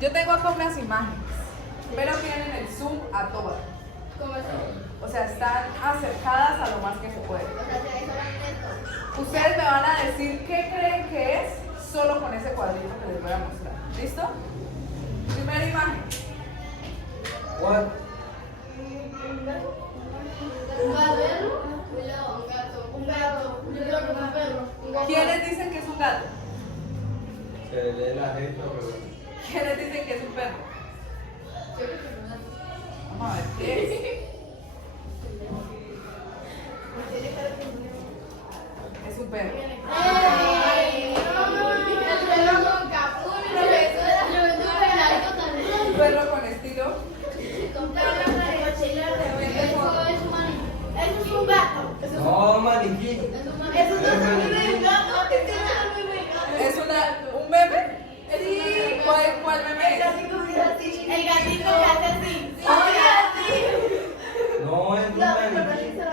Yo tengo acá unas imágenes, pero tienen el zoom a todas. ¿Cómo así? O sea, están acercadas a lo más que se puede. O sea, se ve solamente esto. Ustedes me van a decir qué creen que es solo con ese cuadrito que les voy a mostrar. ¿Listo? Primera imagen. What? Un perro, un león, un gato, un gato, yo creo que un perro, un gato. ¿Quiénes dicen que es un gato? Se lee la gente, pero... ¿Quiénes dicen que es un perro? Yo creo que es un gato. Vamos a ver, ¿qué es? Tiene cara de un león. Es un perro. ¡Ey! El perro con capul, Un perro con estilo. Eso es un gato. No, maniquí. Eso no es un gato. ¿Es un meme? Sí. ¿Cuál meme es? El gatito que hace así. No, es un maniquí. No,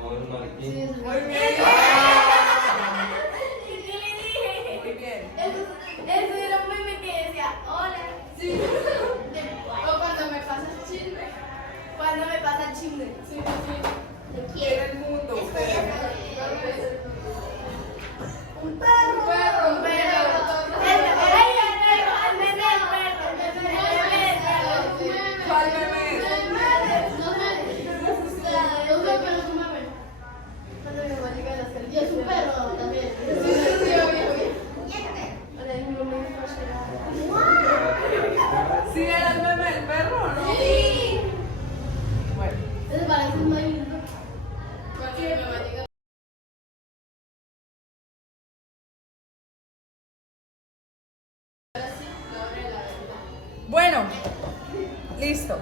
No, es un maniquí. Muy bien. Muy bien. Eso era un meme que decía, hola. Sí. O cuando me pasas chisme. Cuando me pasa chisme. Sí, sí. Te quiero. En el mundo. Un perro. Un perro. Un perro. ¿Cuál meme es? Y es un perro también. ¿Sí era el meme del perro o no? Sí. Bueno. Eso parece un baile. Bueno, listo.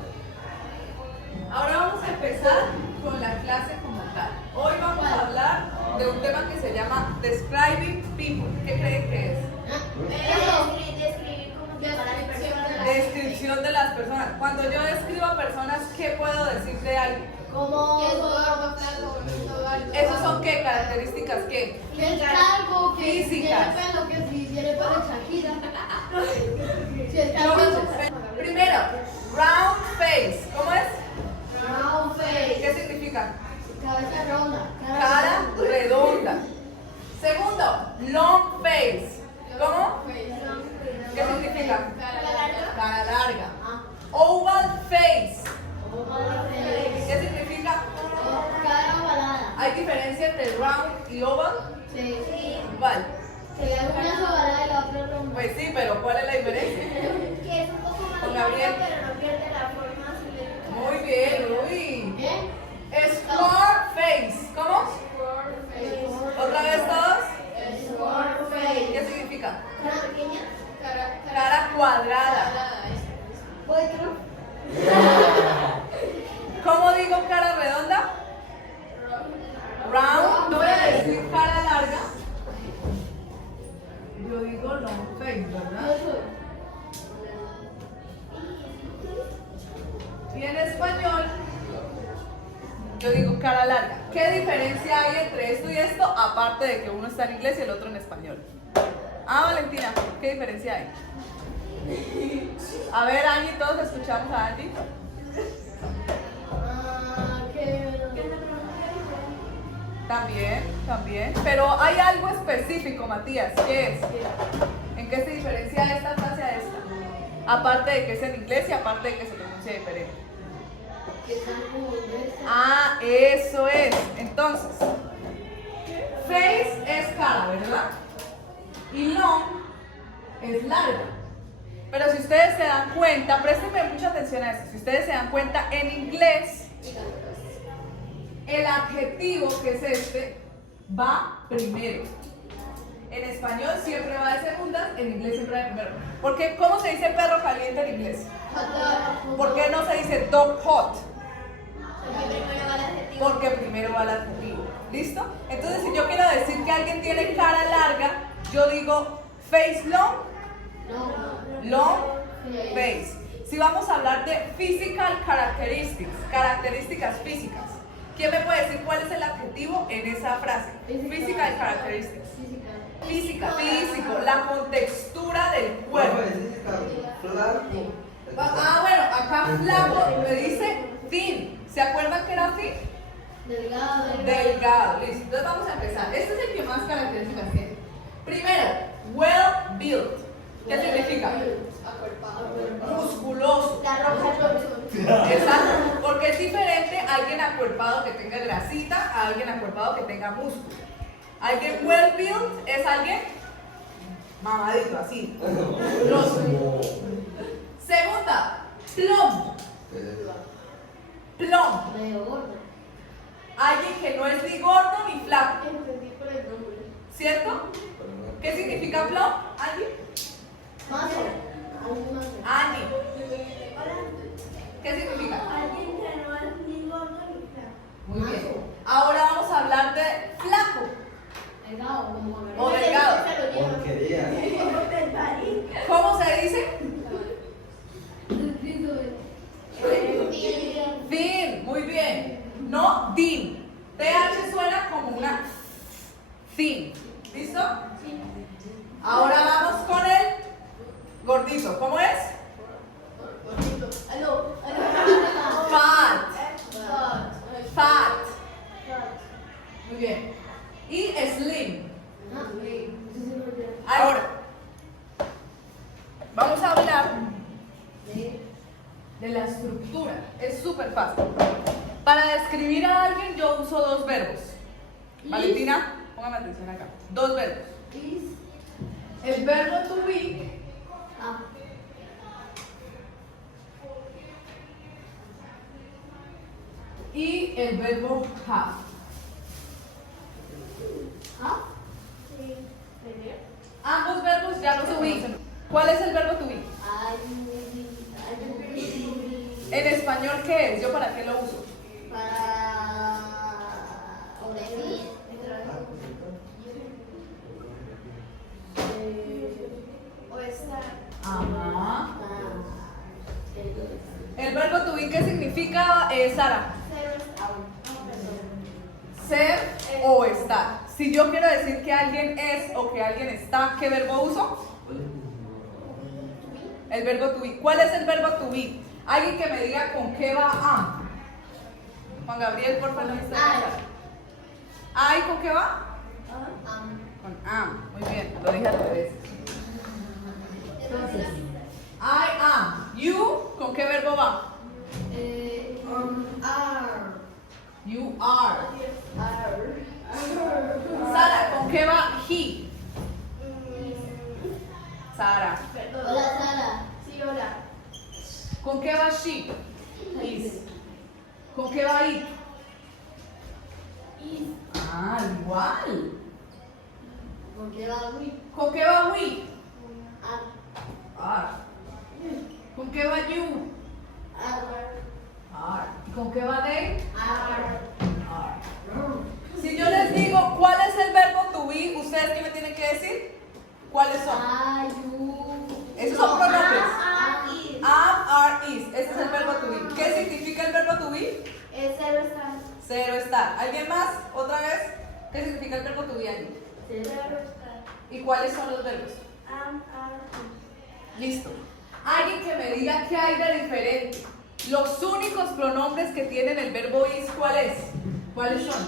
Ahora vamos a empezar con la clase como tal. Hoy vamos a hablar de un tema que se llama Describing People. ¿Qué creen que es? Describir como que para la persona. Descripción de las personas. Cuando yo describo a personas, ¿qué puedo decir de alguien? Como es gordo, flaco, bonito, alto. ¿Esos son qué? ¿Características qué? Que es calvo, que Físicas. tiene pelo, que si tiene pelo Shakira. Si es No, calvo. primero, round face. ¿Cmo es? Round face. ¿Qué significa? Cabeza redonda. Cara redonda. Segundo, long face. ¿Cómo? ¿Qué significa? Cara larga. Oval face. ¿Qué significa? Cara ovalada. ¿Hay diferencia entre round y oval? Sí. Igual. Una es ovalada y la otra es redonda. Pues sí, pero ¿cuál es la diferencia? Que es un poco más Con Gabriel. larga, pero no pierde la forma cilíndrica. Muy bien, uy. ¿Qué? Square face. ¿Cómo? ¿Otra vez todos? Square face. ¿Qué significa? Cara pequeña. Cara cuadrada. Otro. ¿Cómo digo cara redonda? Round. No voy a decir cara larga. Yo digo long face, ¿verdad? Y en español, yo digo cara larga. ¿Qué diferencia hay entre esto y esto? Aparte de que uno está en inglés y el otro en español. Ah, Valentina, ¿qué diferencia hay? A ver, Angie, todos escuchamos a Angie. También. Pero hay algo específico, Matías. ¿Qué es? ¿En qué se diferencia esta frase a esta? Aparte de que es en inglés y aparte de que se pronuncia diferente. Ah, eso es. Entonces, face es cara, ¿verdad? Y long es larga. Pero si ustedes se dan cuenta, préstenme mucha atención a esto. Si ustedes se dan cuenta, en inglés, el adjetivo, que es este, va primero. En español siempre va de segundas, en inglés siempre va de primero. Porque, ¿cómo se dice perro caliente en inglés? ¿Por qué no se dice dog hot? Porque primero va el adjetivo. ¿Listo? Entonces, si yo quiero decir que alguien tiene cara larga, yo digo face long, long face. Si vamos a hablar de physical characteristics, características físicas, ¿quién me puede decir cuál es el adjetivo en esa frase? Physical characteristics. Física, físico, la contextura estructura del cuerpo. Profe, ese sí está flaco. Bueno, acá flaco me dice thin. ¿Se acuerdan que era thin? Delgado. Delgado, listo. Entonces vamos a empezar. Este es el que más características tiene. Primero, well built. ¿Qué significa? Musculoso. La roja Johnson. Exacto, porque es diferente a alguien acuerpado que tenga grasita a alguien acuerpado que tenga músculo. Alguien well built es alguien mamadito, así. Musculoso. Segunda, plump. Plump. Medio gordo. Alguien que no es ni gordo ni flaco. Entendí por el nombre. ¿Cierto? ¿Qué significa plump? ¿Alguien? Mazo. Annie. ¿Qué significa? Alguien que no es ni gordo ni flaco. Muy bien. Ahora vamos a hablar de flaco Delgado, como o delgado. Porquería. ¿Cómo se dice? Thin, muy bien. No thin. TH suena como una thin. ¿Listo? Ahora vamos con el gordito. ¿Cómo es? Fat. Fat. Muy bien. Y slim. Ahora, vamos a hablar de la estructura. Es súper fácil. Para describir a alguien yo uso dos verbos. Valentina, póngame atención acá. Dos verbos. El verbo to be y el verbo have. Ambos verbos ya los subí. ¿Cuál es el verbo to be? En español, ¿qué es? ¿Yo para qué lo uso? Ajá. El verbo to be, ¿qué significa, Sara? Ser o estar. Si yo quiero decir que alguien es o que alguien está, ¿qué verbo uso? El verbo to be. ¿Cuál es el verbo to be? Alguien que me diga con qué va am. Juan Gabriel, por favor, no me ¿Ay con qué va? Con am. Muy bien, lo dije al revés. Entonces, I am. You, ¿con qué verbo va? You are. Sara, ¿con qué va he? Sara. Hola, Sara. Sí, hola. ¿Con qué va she? Is. ¿Con qué va it? Ah, igual. ¿Con qué va Wii? ¿Con qué va we? Are. ¿Con qué va you? Are. ¿Y con qué va they? Are. Si yo les digo cuál es el verbo to be, ¿ustedes qué me tienen que decir? ¿Cuáles son? Esos son pronombres. Am, are, is. Ese es el verbo to be. ¿Qué significa el verbo to be? Es cero estar. Cero estar. ¿Alguien más? ¿Otra vez? ¿Qué significa el verbo to be allí? Cero estar. ¿Y cuáles son los verbos? Listo. Alguien que me diga qué hay de diferente. Los únicos pronombres que tienen el verbo is, ¿cuáles son?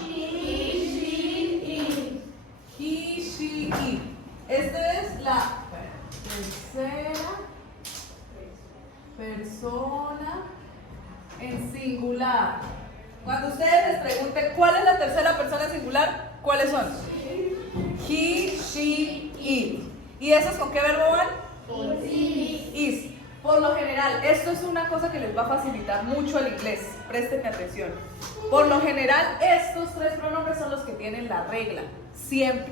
He, she, it. Esta es la tercera persona en singular. Cuando ustedes les pregunten cuál es la tercera persona en singular, ¿cuáles son? He, she, it. ¿Y esos con qué verbo van? Is. Por lo general, esto es una cosa que les va a facilitar mucho el inglés. Préstenme atención. Por lo general, estos tres pronombres son los que tienen la regla. Siempre.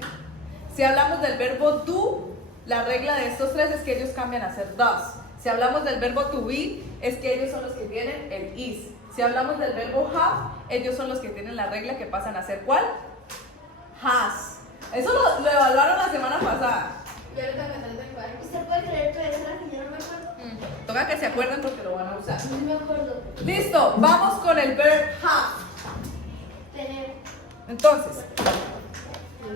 Si hablamos del verbo do, la regla de estos tres es que ellos cambian a ser does. Si hablamos del verbo to be, es que ellos son los que tienen el is. Si hablamos del verbo have, ellos son los que tienen la regla que pasan a ser ¿cuál? Has. Eso lo evaluaron la semana pasada. Yo lo tengo que tener en cuaderno. ¿Usted puede creer que eso era que yo no me acuerdo? Toca que se acuerden porque lo van a usar. No me acuerdo. Listo, vamos con el verb have. Tener. Entonces,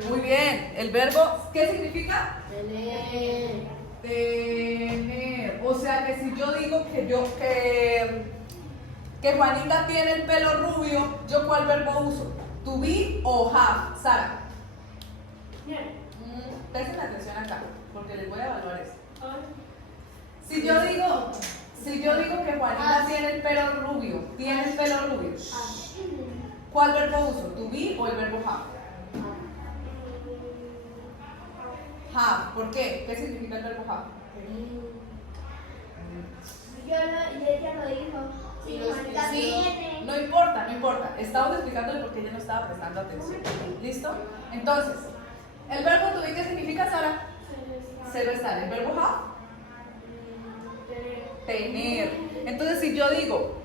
muy bien, el verbo, ¿qué significa? Tener. Tener. O sea que si yo digo que Juanita tiene el pelo rubio, ¿yo cuál verbo uso? To be o have, Sara. Presten atención acá, porque les voy a evaluar esto. Si yo digo que Juanita tiene el pelo rubio, ¿cuál verbo uso? ¿To be o el verbo have? Have. ¿Por qué? ¿Qué significa el verbo have? Ella lo dijo. Sí, Juanita tiene. No importa, no importa. Estamos explicándole porque ella no estaba prestando atención. ¿Listo? Entonces, ¿el verbo to be qué significa, Sara? Ser o estar. ¿El verbo have? Tener. Entonces, si yo digo,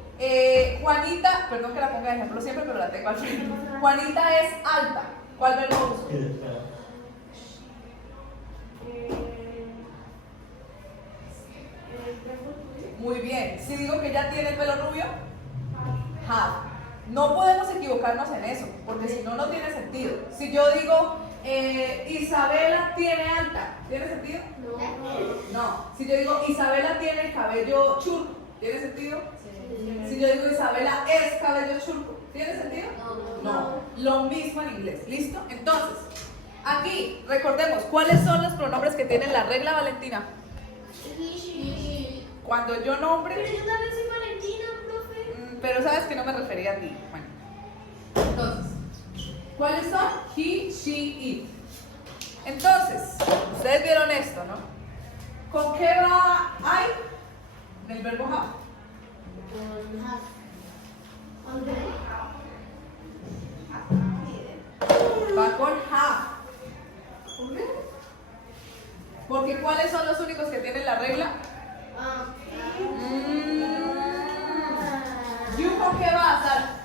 Juanita, perdón que la ponga de ejemplo siempre, pero la tengo al frente. Juanita es alta. ¿Cuál verbo uso? Muy bien. Si digo que ella tiene el pelo rubio, have. No podemos equivocarnos en eso, porque si no, no tiene sentido. Si yo digo, Isabela tiene alta, ¿tiene sentido? No. Si yo digo, Isabela tiene el cabello churco, ¿tiene sentido? Si yo digo, Isabela es cabello churco, ¿tiene sentido? No. Lo mismo en inglés. ¿Listo? Entonces, aquí, recordemos, ¿cuáles son los pronombres que tienen la regla, Valentina? Cuando yo nombre... Pero yo también soy Valentina, profe. Pero sabes que no me refería a ti. Bueno, entonces, ¿cuáles son? He, she, it. Entonces, ustedes vieron esto, ¿no? ¿Con qué va I? Del verbo have. Va con have. Porque ¿cuáles son los únicos que tienen la regla? ¿You con qué va, Sara?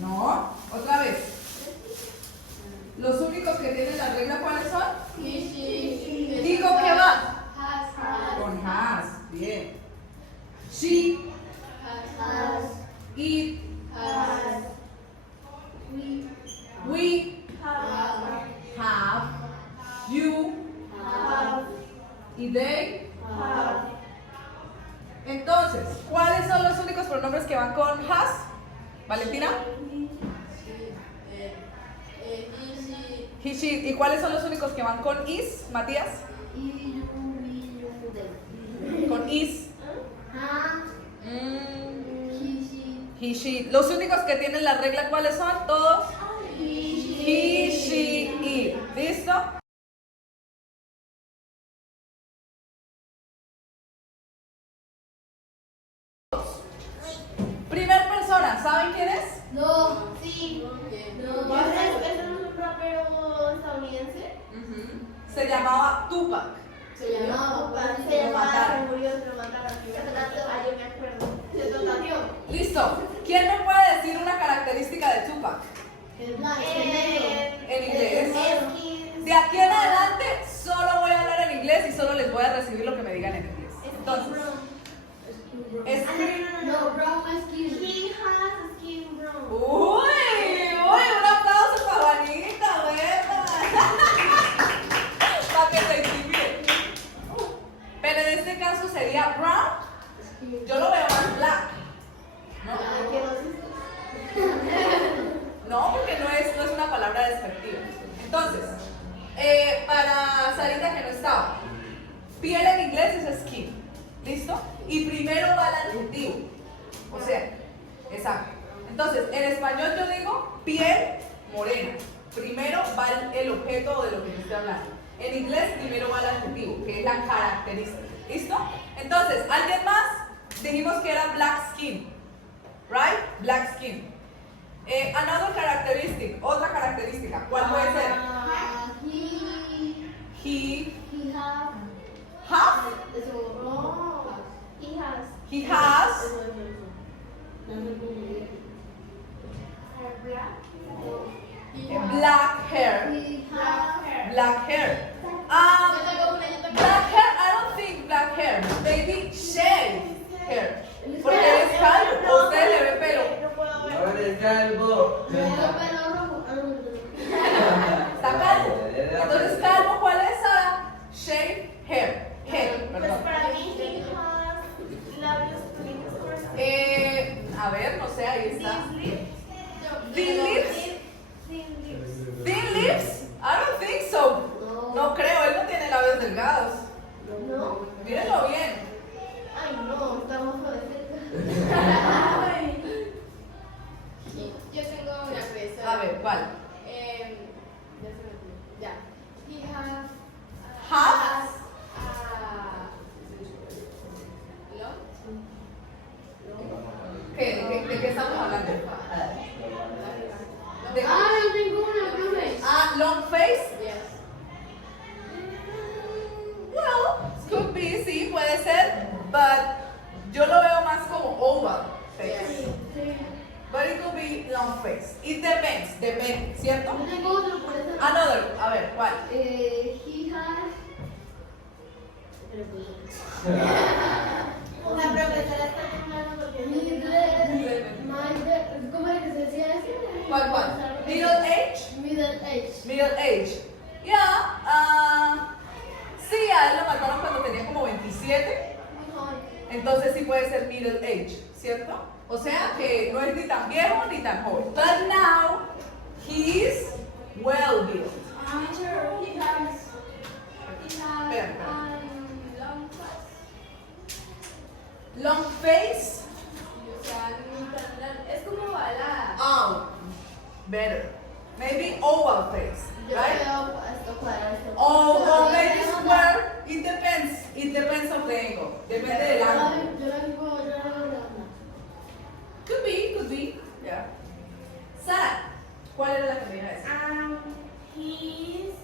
No, otra vez. Los únicos que tienen la regla, ¿cuáles son? ¿Y con qué va? Con has, bien. She, it, we, have, you, y they. Entonces, ¿cuáles son los únicos pronombres que van con has? ¿Valentina? He, she. ¿Y cuáles son los únicos que van con is? ¿Matías? Con is. He, she. Los únicos que tienen la regla, ¿cuáles son? Todos. He, she, it. ¿Listo? Primer persona, ¿saben quién es? No, sí. No. ¿Ese no es un rapero estadounidense? Se llamaba Tupac. Se llamaba, se murió, se lo mataron. Yo me acuerdo. Se totateó. Listo. ¿Quién me puede decir una característica de Tupac? En inglés. De aquí en adelante solo voy a hablar en inglés y solo les voy a recibir lo que me digan en inglés. Entonces, No, brown skin. He has skin brown. uy, un aplauso para Juanita, ¿verdad? Para que se intimide. Pero en este caso sería brown. Yo lo veo más black. No, porque no es una palabra despectiva. Entonces, para Sarita que no estaba, piel en inglés es skin. ¿Listo? Y primero va el adjetivo. O sea, exacto. Entonces, en español yo digo piel morena. Primero va el objeto de lo que yo estoy hablando. En inglés primero va el adjetivo, que es la característica. ¿Listo? Entonces, ¿alguien más? Dijimos que era black skin. Right? Black skin. Another characteristic, otra característica. ¿Cuál puede ser? He has black hair. Black hair. Black hair, I don't think black hair. Maybe shade hair. Porque él es calvo. ¿O usted le ve pelo? Ahora es calvo. Está calvo. Entonces Pues perdón. para mí, he has labios bonitos. A ver, no sé, ahí está. Thin lips. Thin lips? I don't think so. No creo, él no tiene labios delgados. No. Mírenlo bien. Ay, no, estamos Yo tengo una profesora. A ver, ¿cuál? Ya se me olvidó. Ya. He has. Has? ¿De qué estamos hablando? De- yo tengo una profesora. long face? Yes. Well, could be, sí, puede ser, but yo lo veo más como oval face. But it could be long face. It depends, depende, ¿cierto? Yo tengo otro por eso. Another, a ver, ¿cuál? He has. La profesora está temblando porque ¿cómo era que se decía eso? ¿Cuál? Middle age? Middle age. Middle age. Ya, sí, a él lo mataron cuando tenía como 27. Entonces sí puede ser middle age, ¿cierto? O sea que no es ni tan viejo ni tan joven. But now, he is well built. He has. Espera. Long face. Long face? O sea, ni tan largo. Es como ovalada. Oh, better. Maybe oval face, Yo right? veo esto cuadrado. Or maybe square. It depends. It depends of the angle. Depende del ángulo. Yo la digo redonda. Could be. Yeah. Sara, ¿cuál era la que me iba a decir? He's.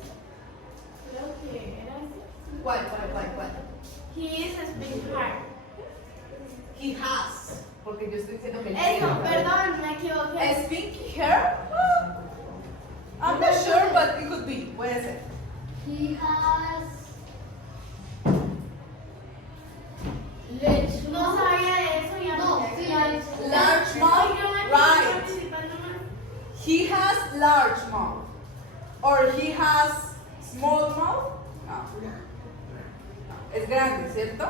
Creo que era así. ¿Cuál? He is a big heart. He has. Porque yo estoy diciendo que él Eso, tiene. perdón, me equivoqué. ¿Es pinky hair? I'm not sure, but it could be. Puede ser. He has. Leche. No sabía eso ya no. Large mouth? Right. He has large mouth. Or he has small mouth? No. Es grande, ¿cierto?